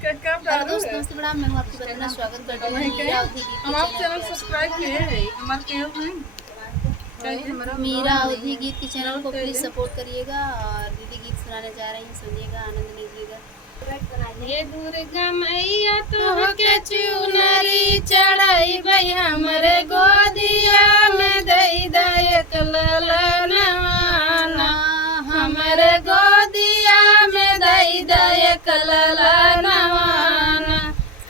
Hello दोस्त नमस्ते प्रणाम। मैं हूँ आपकी बंदना, स्वागत करती हूँ मीरा अवधि गीत हम आप चैनल सब्सक्राइब किए हैं हमारे मीरा अवधि गीत के चैनल को प्लीज सपोर्ट करिएगा। और दीदी गीत सुनाने जा रही हैं, सुनिएगा, आनंद लीजिएगा। हे दुर्गा मैया तोहके चुनरी चढ़ाई बई हमरे गोदिया में दई दयक ललनवाना, हमरे गोदिया में दई दयक ललनवाना।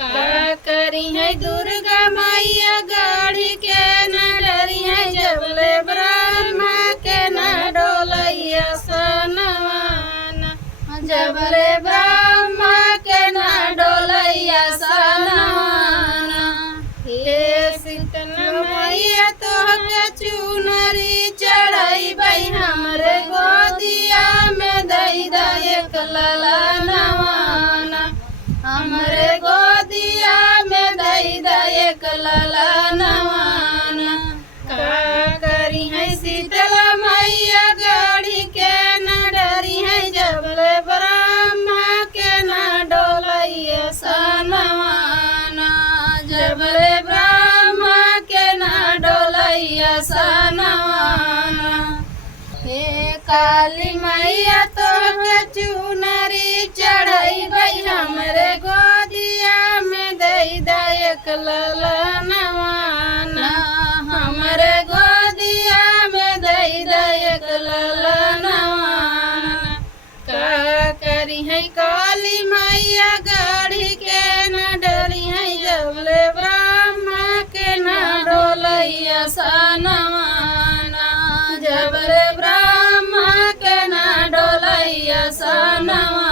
का करी है दुर्गा मैया गाड़ी के न डरी है जबले ब्रह्मा के न डोलैया सनवाना, जबले ब्रह्मा के न डोलैया सनवाना। हे शीतल मैया तोहके चुनरी चढ़ाई बई हमरे गोदिया में दई दयक ललनवाना, हमरे गोदिया में दई दयक ललनवाना। का करी है शीतल मैया गाड़ी के न डरी है जबले ब्रह्मा के न डोलैया सनवाना, जबले ब्रह्मा के न डोलैया सनवाना। हे काली मैया तोहके चुनरी चढ़ाई बई हमरे गोदिया में दई दयक ललनवाना, हमरे गोदिया में दई दयक ललनवाना। का करी है काली मैया गाड़ी के न डरी है जबले ब्रह्मा के न डोलैया सनवाना, जबले ब्रह्मा के न डोलैया सनवाना।